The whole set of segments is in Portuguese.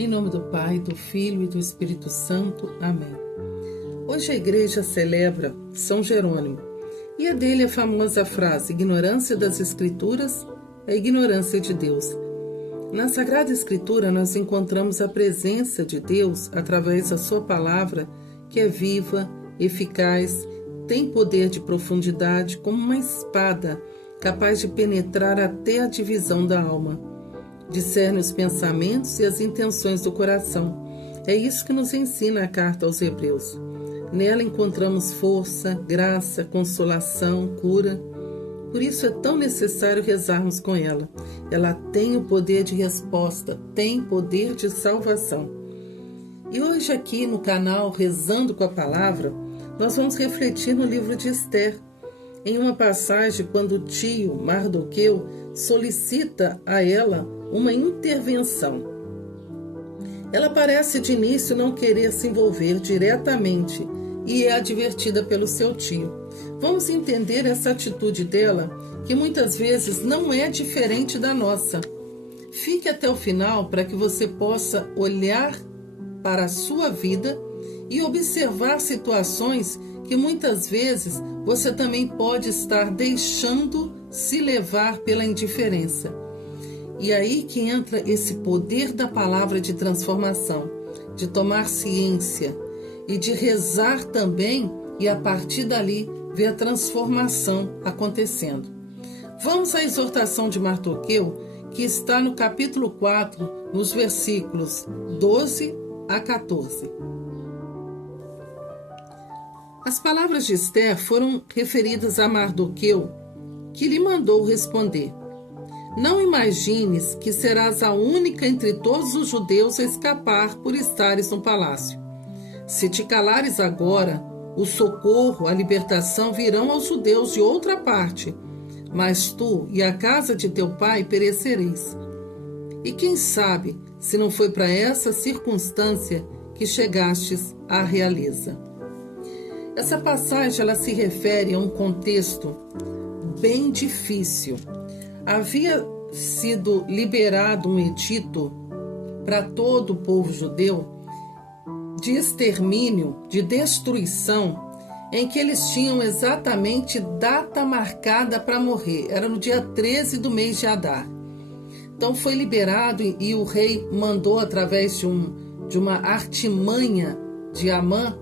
Em nome do Pai, do Filho e do Espírito Santo. Amém. Hoje a igreja celebra São Jerônimo e é dele a famosa frase: ignorância das Escrituras é ignorância de Deus. Na Sagrada Escritura nós encontramos a presença de Deus através da sua palavra, que é viva, eficaz, tem poder de profundidade como uma espada, capaz de penetrar até a divisão da alma. Discerne os pensamentos e as intenções do coração. É isso que nos ensina a carta aos Hebreus. Nela encontramos força, graça, consolação, cura. Por isso é tão necessário rezarmos com ela. Ela tem o poder de resposta, tem poder de salvação. E hoje aqui no canal Rezando com a Palavra, nós vamos refletir no livro de Esther, em uma passagem quando o tio Mardoqueu solicita a ela uma intervenção. Ela parece de início não querer se envolver diretamente e é advertida pelo seu tio. Vamos entender essa atitude dela, que muitas vezes não é diferente da nossa. Fique até o final para que você possa olhar para a sua vida e observar situações que muitas vezes você também pode estar deixando se levar pela indiferença. E aí que entra esse poder da palavra de transformação, de tomar ciência e de rezar também e a partir dali ver a transformação acontecendo. Vamos à exortação de Mardoqueu, que está no capítulo 4, nos versículos 12 a 14. As palavras de Esther foram referidas a Mardoqueu, que lhe mandou responder: não imagines que serás a única entre todos os judeus a escapar por estares no palácio. Se te calares agora, o socorro, a libertação virão aos judeus de outra parte, mas tu e a casa de teu pai perecereis. E quem sabe se não foi para essa circunstância que chegastes à realeza. Essa passagem ela se refere a um contexto bem difícil. Havia sido liberado um edito para todo o povo judeu de extermínio, de destruição, em que eles tinham exatamente data marcada para morrer. Era no dia 13 do mês de Adar. Então foi liberado e o rei mandou, através de uma artimanha de Amã,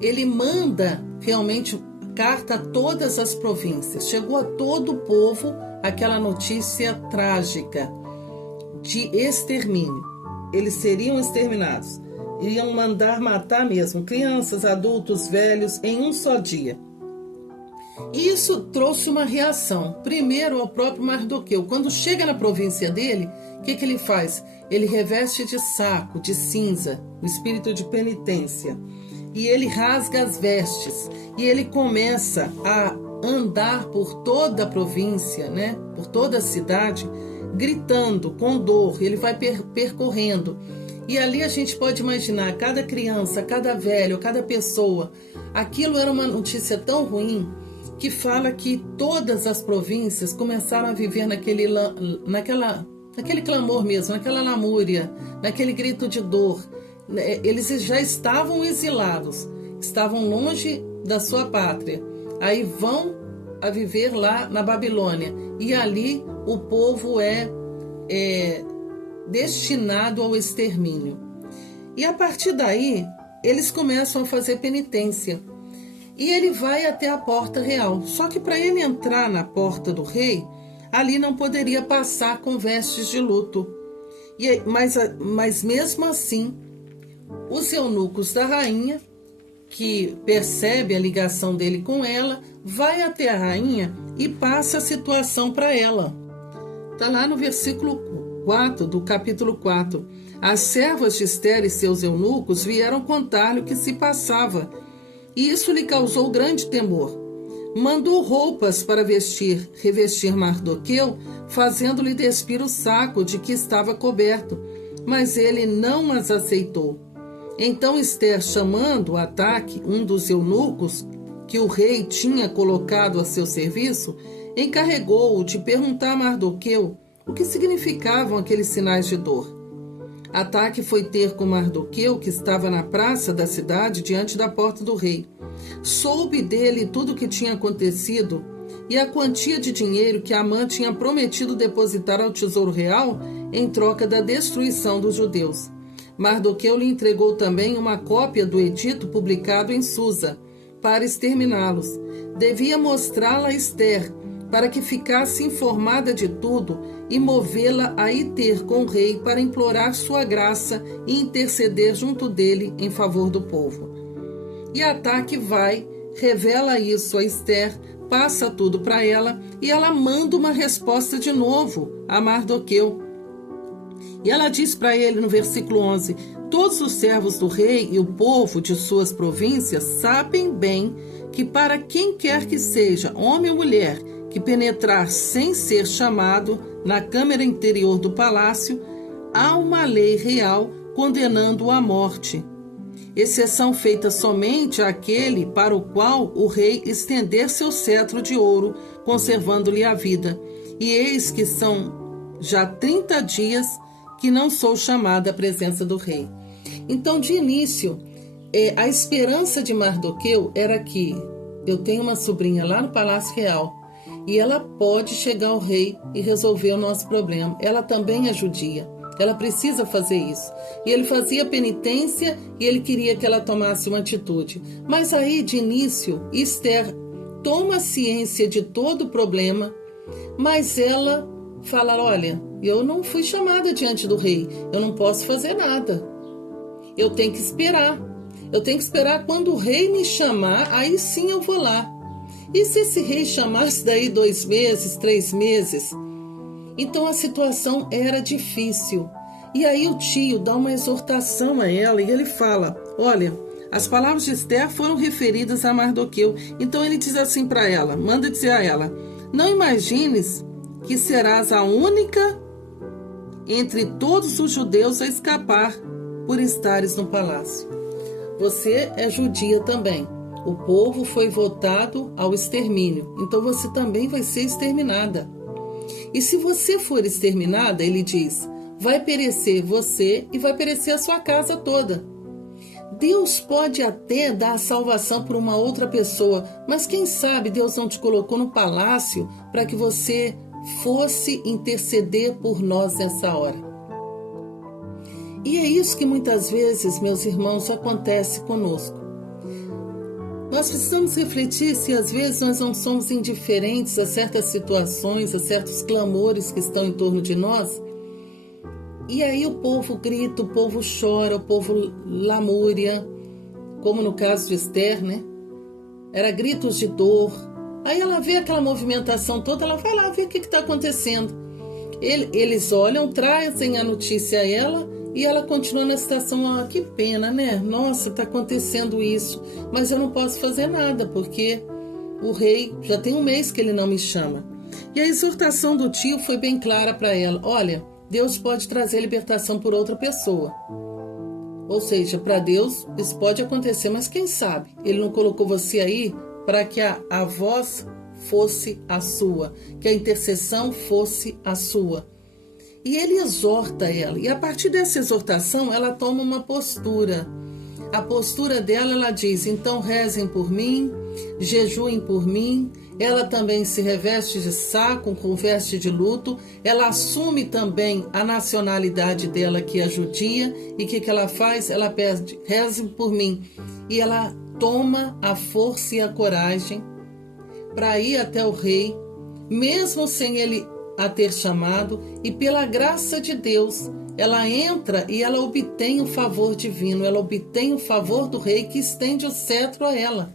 ele manda realmente carta a todas as províncias. Chegou a todo o povo aquela notícia trágica de extermínio. Eles seriam exterminados. Iriam mandar matar mesmo crianças, adultos, velhos, em um só dia. E isso trouxe uma reação. Primeiro ao próprio Mardoqueu. Quando chega na província dele, o que ele faz? Ele reveste de saco, de cinza, o espírito de penitência. E ele rasga as vestes. E ele começa a andar por toda a província, né? Por toda a cidade, gritando com dor. Ele vai percorrendo. E ali a gente pode imaginar, cada criança, cada velho, cada pessoa. Aquilo era uma notícia tão ruim que fala que todas as províncias começaram a viver naquele clamor mesmo, naquela lamúria, naquele grito de dor. Eles já estavam exilados, estavam longe da sua pátria. Aí vão a viver lá na Babilônia. E ali o povo é destinado ao extermínio. E a partir daí, eles começam a fazer penitência. E ele vai até a porta real. Só que para ele entrar na porta do rei, ali não poderia passar com vestes de luto. Mas mesmo assim, os eunucos da rainha, que percebe a ligação dele com ela, vai até a rainha e passa a situação para ela. Está lá no versículo 4 do capítulo 4. As servas de Esther e seus eunucos vieram contar-lhe o que se passava, e isso lhe causou grande temor. Mandou roupas para revestir Mardoqueu, fazendo-lhe despir o saco de que estava coberto, mas ele não as aceitou. Então Esther, chamando Ataque, um dos eunucos que o rei tinha colocado a seu serviço, encarregou-o de perguntar a Mardoqueu o que significavam aqueles sinais de dor. Ataque foi ter com Mardoqueu, que estava na praça da cidade, diante da porta do rei. Soube dele tudo o que tinha acontecido e a quantia de dinheiro que Amã tinha prometido depositar ao tesouro real em troca da destruição dos judeus. Mardoqueu lhe entregou também uma cópia do edito publicado em Susa, para exterminá-los. Devia mostrá-la a Ester, para que ficasse informada de tudo e movê-la a ir ter com o rei para implorar sua graça e interceder junto dele em favor do povo. E Ataque vai, revela isso a Ester, passa tudo para ela e ela manda uma resposta de novo a Mardoqueu. E ela diz para ele no versículo 11: todos os servos do rei e o povo de suas províncias sabem bem que para quem quer que seja, homem ou mulher, que penetrar sem ser chamado na câmara interior do palácio, há uma lei real condenando-o à morte. Exceção feita somente àquele para o qual o rei estender seu cetro de ouro, conservando-lhe a vida. E eis que são já 30 dias que não sou chamada à presença do rei. Então, de início, a esperança de Mardoqueu era que eu tenho uma sobrinha lá no Palácio Real e ela pode chegar ao rei e resolver o nosso problema. Ela também é judia. Ela precisa fazer isso. E ele fazia penitência e ele queria que ela tomasse uma atitude. Mas aí, de início, Ester toma ciência de todo o problema, mas ela fala: olha, eu não fui chamada diante do rei, eu não posso fazer nada. Eu tenho que esperar. Eu tenho que esperar quando o rei me chamar, aí sim eu vou lá. E se esse rei chamasse daí 2 meses, 3 meses? Então a situação era difícil. E aí o tio dá uma exortação a ela e ele fala: olha, as palavras de Ester foram referidas a Mardoqueu. Então ele diz assim para ela, manda dizer a ela: não imagines que serás a única entre todos os judeus a escapar por estares no palácio. Você é judia também. O povo foi votado ao extermínio, então você também vai ser exterminada. E se você for exterminada, ele diz, vai perecer você e vai perecer a sua casa toda. Deus pode até dar a salvação para uma outra pessoa, mas quem sabe Deus não te colocou no palácio para que você fosse interceder por nós nessa hora. E é isso que muitas vezes, meus irmãos, acontece conosco. Nós precisamos refletir se às vezes nós não somos indiferentes a certas situações, a certos clamores que estão em torno de nós. E aí o povo grita, o povo chora, o povo lamúria, como no caso de Ester, né? Era gritos de dor. Aí ela vê aquela movimentação toda, ela vai lá ver o que está acontecendo. Eles olham, trazem a notícia a ela e ela continua na situação: ah, que pena, né? Nossa, está acontecendo isso, mas eu não posso fazer nada, porque o rei já tem 1 mês que ele não me chama. E a exortação do tio foi bem clara para ela: olha, Deus pode trazer libertação por outra pessoa. Ou seja, para Deus isso pode acontecer, mas quem sabe Ele não colocou você aí para que a voz fosse a sua, que a intercessão fosse a sua. E ele exorta ela, e a partir dessa exortação ela toma uma postura. A postura dela, ela diz: então rezem por mim, jejuem por mim. Ela também se reveste de saco, com veste de luto. Ela assume também a nacionalidade dela, que é judia. E o que ela faz? Ela pede: rezem por mim. E ela toma a força e a coragem para ir até o rei, mesmo sem ele a ter chamado, e pela graça de Deus, ela entra e ela obtém o favor divino, ela obtém o favor do rei que estende o cetro a ela.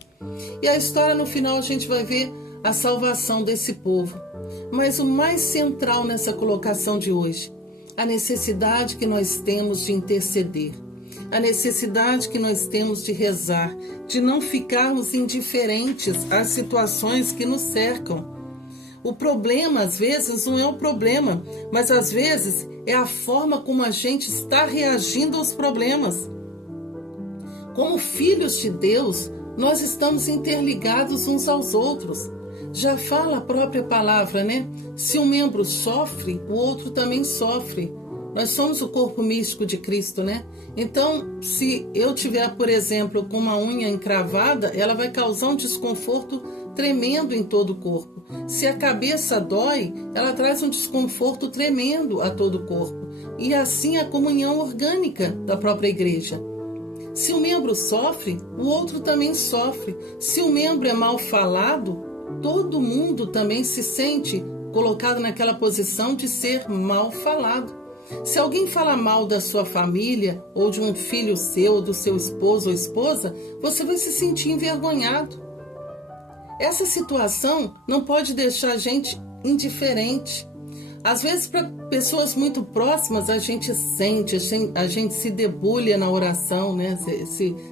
E a história no final a gente vai ver a salvação desse povo. Mas o mais central nessa colocação de hoje, a necessidade que nós temos de interceder, a necessidade que nós temos de rezar, de não ficarmos indiferentes às situações que nos cercam. O problema, às vezes, não é o problema, mas às vezes é a forma como a gente está reagindo aos problemas. Como filhos de Deus, nós estamos interligados uns aos outros. Já fala a própria palavra, né? Se um membro sofre, o outro também sofre. Nós somos o corpo místico de Cristo, né? Então, se eu tiver, por exemplo, com uma unha encravada, ela vai causar um desconforto tremendo em todo o corpo. Se a cabeça dói, ela traz um desconforto tremendo a todo o corpo. E assim a comunhão orgânica da própria igreja. Se o membro sofre, o outro também sofre. Se o membro é mal falado, todo mundo também se sente colocado naquela posição de ser mal falado. Se alguém fala mal da sua família, ou de um filho seu, ou do seu esposo ou esposa, você vai se sentir envergonhado. Essa situação não pode deixar a gente indiferente. Às vezes, para pessoas muito próximas, a gente sente, a gente se debulha na oração, né?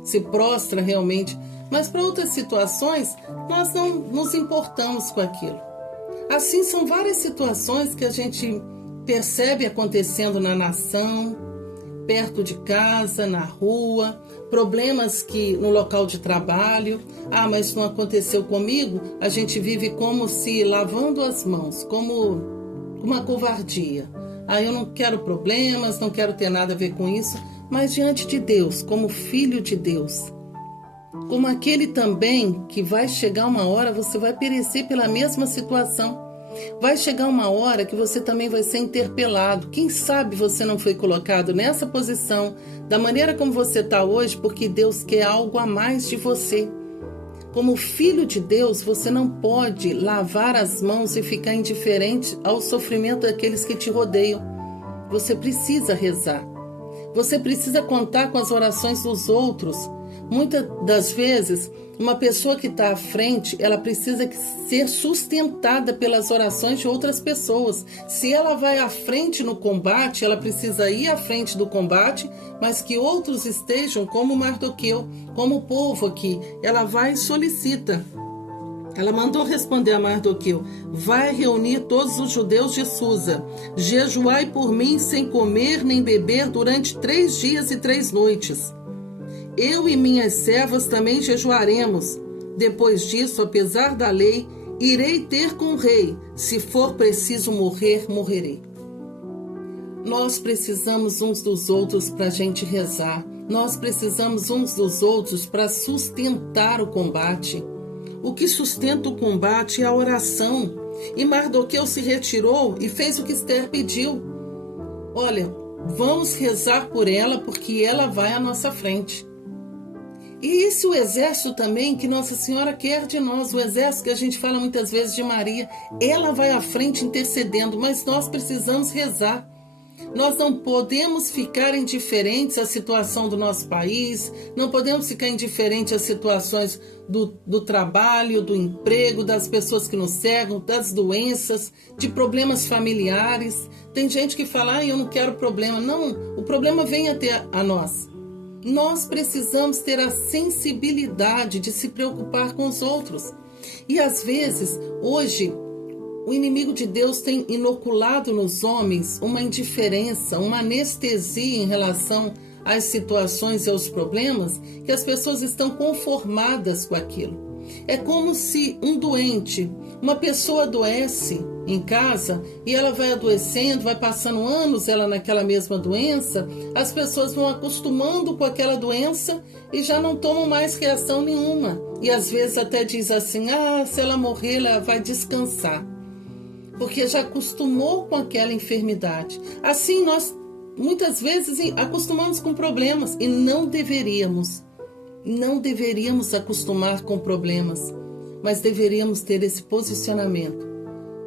se prostra realmente. Mas para outras situações, nós não nos importamos com aquilo. Assim, são várias situações que a gente percebe acontecendo na nação, perto de casa, na rua, problemas que no local de trabalho. Ah, mas não aconteceu comigo? A gente vive como se lavando as mãos, como uma covardia. Ah, eu não quero problemas, não quero ter nada a ver com isso, mas diante de Deus, como filho de Deus, como aquele também que vai chegar uma hora, você vai perecer pela mesma situação. Vai chegar uma hora que você também vai ser interpelado. Quem sabe você não foi colocado nessa posição, da maneira como você está hoje, porque Deus quer algo a mais de você. Como filho de Deus, você não pode lavar as mãos e ficar indiferente ao sofrimento daqueles que te rodeiam. Você precisa rezar. Você precisa contar com as orações dos outros. Muitas das vezes, uma pessoa que está à frente, ela precisa ser sustentada pelas orações de outras pessoas. Se ela vai à frente no combate, ela precisa ir à frente do combate, mas que outros estejam como Mardoqueu, como o povo aqui. Ela vai e solicita. Ela mandou responder a Mardoqueu: vai reunir todos os judeus de Susa, jejuai por mim sem comer nem beber durante 3 dias e 3 noites. Eu e minhas servas também jejuaremos. Depois disso, apesar da lei, irei ter com o rei. Se for preciso morrer, morrerei. Nós precisamos uns dos outros para a gente rezar. Nós precisamos uns dos outros para sustentar o combate. O que sustenta o combate é a oração. E Mardoqueu se retirou e fez o que Esther pediu. Olha, vamos rezar por ela porque ela vai à nossa frente. E esse o exército também que Nossa Senhora quer de nós, o exército que a gente fala muitas vezes de Maria, ela vai à frente intercedendo, mas nós precisamos rezar. Nós não podemos ficar indiferentes à situação do nosso país, não podemos ficar indiferentes às situações do trabalho, do emprego, das pessoas que nos cercam, das doenças, de problemas familiares. Tem gente que fala, eu não quero problema. Não, o problema vem até a nós. Nós precisamos ter a sensibilidade de se preocupar com os outros. E às vezes, hoje, o inimigo de Deus tem inoculado nos homens uma indiferença, uma anestesia em relação às situações e aos problemas, que as pessoas estão conformadas com aquilo. É como se um doente, uma pessoa adoece em casa e ela vai adoecendo, vai passando anos ela naquela mesma doença, as pessoas vão acostumando com aquela doença e já não tomam mais reação nenhuma. E às vezes até diz assim, se ela morrer, ela vai descansar, porque já acostumou com aquela enfermidade. Assim nós muitas vezes acostumamos com problemas e não deveríamos acostumar com problemas, mas deveríamos ter esse posicionamento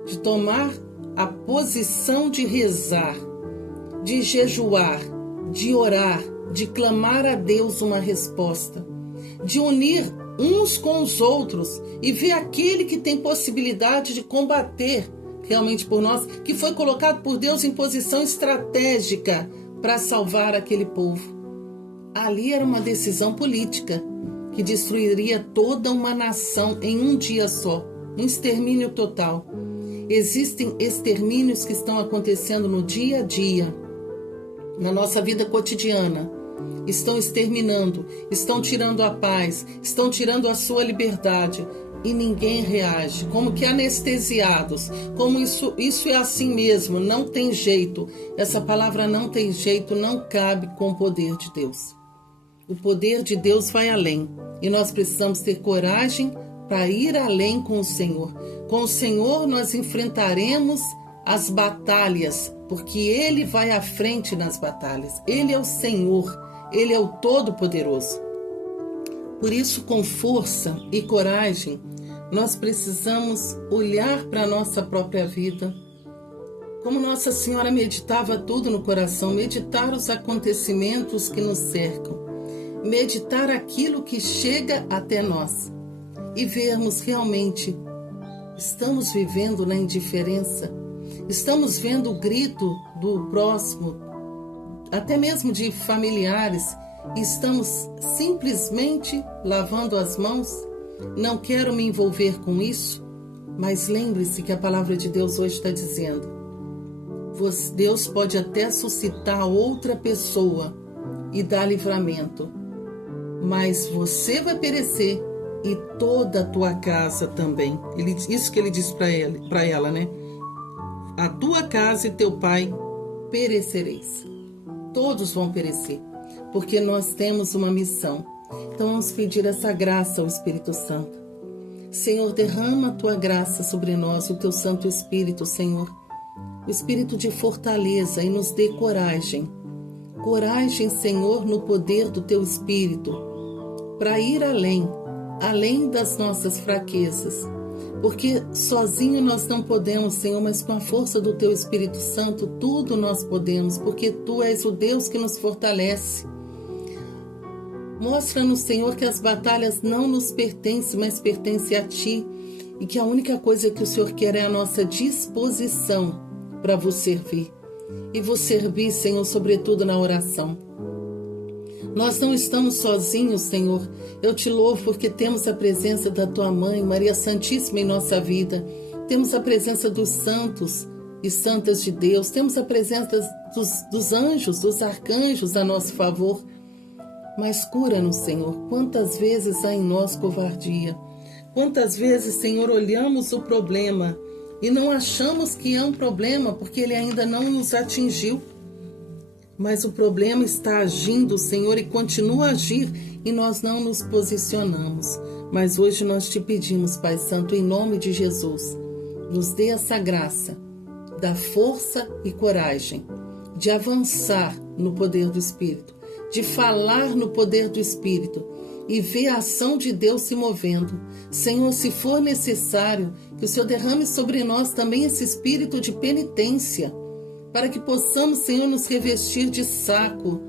de tomar a posição de rezar, de jejuar, de orar, de clamar a Deus uma resposta, de unir uns com os outros e ver aquele que tem possibilidade de combater realmente por nós, que foi colocado por Deus em posição estratégica para salvar aquele povo. Ali era uma decisão política que destruiria toda uma nação em um dia só, um extermínio total. Existem extermínios que estão acontecendo no dia a dia, na nossa vida cotidiana. Estão exterminando, estão tirando a paz, estão tirando a sua liberdade. e ninguém reage, como que anestesiados, como isso é assim mesmo, não tem jeito. Essa palavra não tem jeito, não cabe com o poder de Deus. O poder de Deus vai além e nós precisamos ter coragem para ir além com o Senhor. Com o Senhor nós enfrentaremos as batalhas, porque Ele vai à frente nas batalhas. Ele é o Senhor, Ele é o Todo-Poderoso. Por isso, com força e coragem, nós precisamos olhar para a nossa própria vida. Como Nossa Senhora meditava tudo no coração, meditar os acontecimentos que nos cercam, meditar aquilo que chega até nós e vermos realmente, estamos vivendo na indiferença, estamos vendo o grito do próximo, até mesmo de familiares, e estamos simplesmente lavando as mãos. Não quero me envolver com isso, mas lembre-se que a palavra de Deus hoje está dizendo, Deus pode até suscitar outra pessoa e dar livramento, mas você vai perecer e toda a tua casa também. Isso que ele diz para ela, né? A tua casa e teu pai perecereis. Todos vão perecer, porque nós temos uma missão. Então vamos pedir essa graça ao Espírito Santo. Senhor, derrama a tua graça sobre nós, o teu Santo Espírito, Senhor. O Espírito de fortaleza, e nos dê coragem. Coragem, Senhor, no poder do teu Espírito, para ir além das nossas fraquezas. Porque sozinho nós não podemos, Senhor, mas com a força do teu Espírito Santo, tudo nós podemos, porque tu és o Deus que nos fortalece. Mostra-nos, Senhor, que as batalhas não nos pertencem, mas pertencem a ti, e que a única coisa que o Senhor quer é a nossa disposição para vos servir. E vos servir, Senhor, sobretudo na oração. Nós não estamos sozinhos, Senhor. Eu te louvo porque temos a presença da tua mãe, Maria Santíssima, em nossa vida. Temos a presença dos santos e santas de Deus. Temos a presença dos anjos, dos arcanjos a nosso favor. Mas cura-nos, Senhor. Quantas vezes há em nós covardia? Quantas vezes, Senhor, olhamos o problema e não achamos que é um problema porque ele ainda não nos atingiu? Mas o problema está agindo, Senhor, e continua a agir, e nós não nos posicionamos. Mas hoje nós te pedimos, Pai Santo, em nome de Jesus, nos dê essa graça, da força e coragem, de avançar no poder do Espírito, de falar no poder do Espírito e ver a ação de Deus se movendo. Senhor, se for necessário, que o Senhor derrame sobre nós também esse espírito de penitência, para que possamos, Senhor, nos revestir de saco,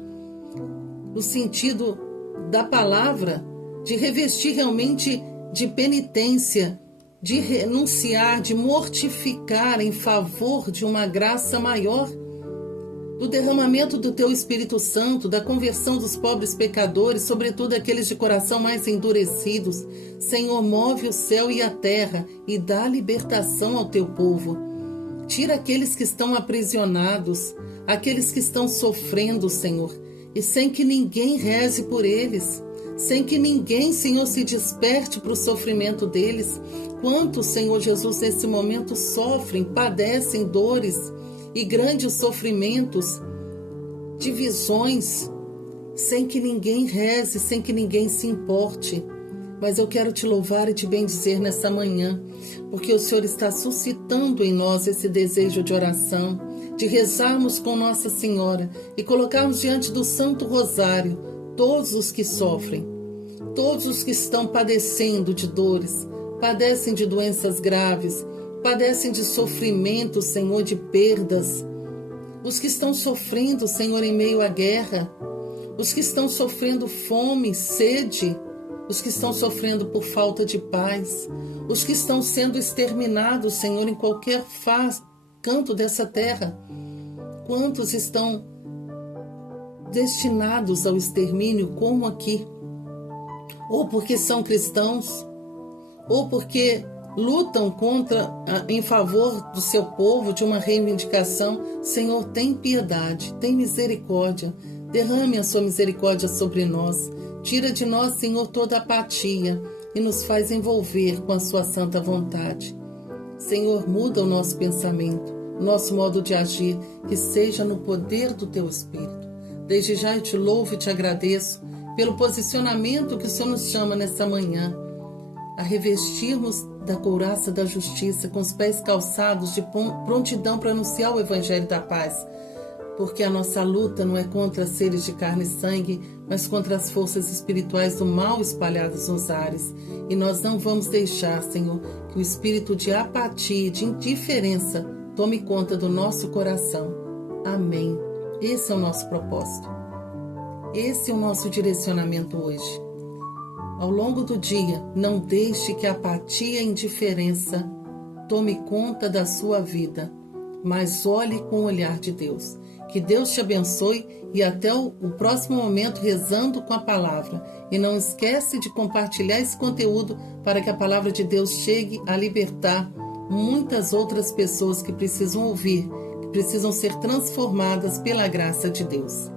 no sentido da palavra, de revestir realmente de penitência, de renunciar, de mortificar em favor de uma graça maior, do derramamento do teu Espírito Santo, da conversão dos pobres pecadores, sobretudo aqueles de coração mais endurecidos. Senhor, move o céu e a terra e dá libertação ao teu povo. Tira aqueles que estão aprisionados, aqueles que estão sofrendo, Senhor, e sem que ninguém reze por eles, sem que ninguém, Senhor, se desperte para o sofrimento deles. Quantos, Senhor Jesus, nesse momento sofrem, padecem dores e grandes sofrimentos, divisões, sem que ninguém reze, sem que ninguém se importe. Mas eu quero te louvar e te bendizer nessa manhã, porque o Senhor está suscitando em nós esse desejo de oração, de rezarmos com Nossa Senhora e colocarmos diante do Santo Rosário todos os que sofrem, todos os que estão padecendo de dores, padecem de doenças graves, padecem de sofrimento, Senhor, de perdas, os que estão sofrendo, Senhor, em meio à guerra, os que estão sofrendo fome, sede, os que estão sofrendo por falta de paz, os que estão sendo exterminados, Senhor, em qualquer canto dessa terra. Quantos estão destinados ao extermínio, como aqui? Ou porque são cristãos, ou porque lutam em favor do seu povo, de uma reivindicação. Senhor, tem piedade, tem misericórdia, derrame a sua misericórdia sobre nós. Tira de nós, Senhor, toda apatia. e nos faz envolver com a sua santa vontade. Senhor, muda o nosso pensamento, o nosso modo de agir, que seja no poder do Teu Espírito. Desde já eu te louvo e te agradeço pelo posicionamento que o Senhor nos chama nessa manhã, a revestirmos da couraça da justiça, com os pés calçados de prontidão para anunciar o Evangelho da paz, porque a nossa luta não é contra seres de carne e sangue, mas contra as forças espirituais do mal espalhadas nos ares. E nós não vamos deixar, Senhor, que o espírito de apatia e de indiferença tome conta do nosso coração. Amém. Esse é o nosso propósito. Esse é o nosso direcionamento hoje. Ao longo do dia, não deixe que a apatia e a indiferença tome conta da sua vida, mas olhe com o olhar de Deus. Que Deus te abençoe e até o próximo momento rezando com a palavra. E não esquece de compartilhar esse conteúdo para que a palavra de Deus chegue a libertar muitas outras pessoas que precisam ouvir, que precisam ser transformadas pela graça de Deus.